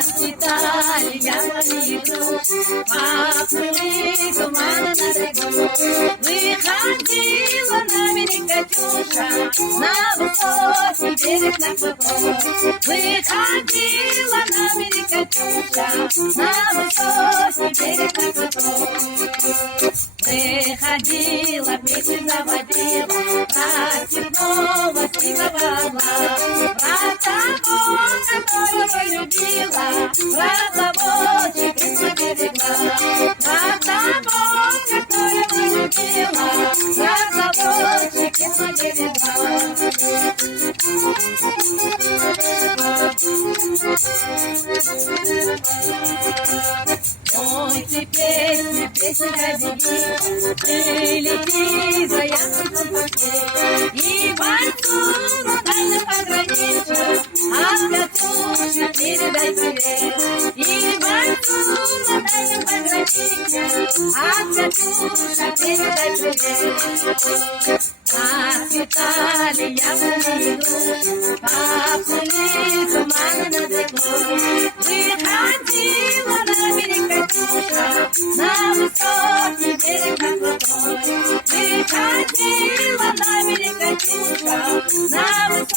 Расцветали яблони вдруг, поплыли туманы на берегу. Выходила на берег Катюша, на высокий берег на плоту. Выходила на берег Катюша, на высокий берег на плоту. Выходила, песню заводила, про степного сивого, про того, которого любила, про того, чепец берегла, про того, которого любила, про того, чепец берегла. Ой, теперь песня беги, ты лети за ясным путей, и бойцу на дальнем пограничье от Катюши передай привет. И бойцу на дальнем пограничье от Катюши передай привет. Расцветали яблони вдруг, поплыли туманы над рекой. Выходила на берег Катюша, на высокий берег на крутой. Выходила на берег Катюша, на высокий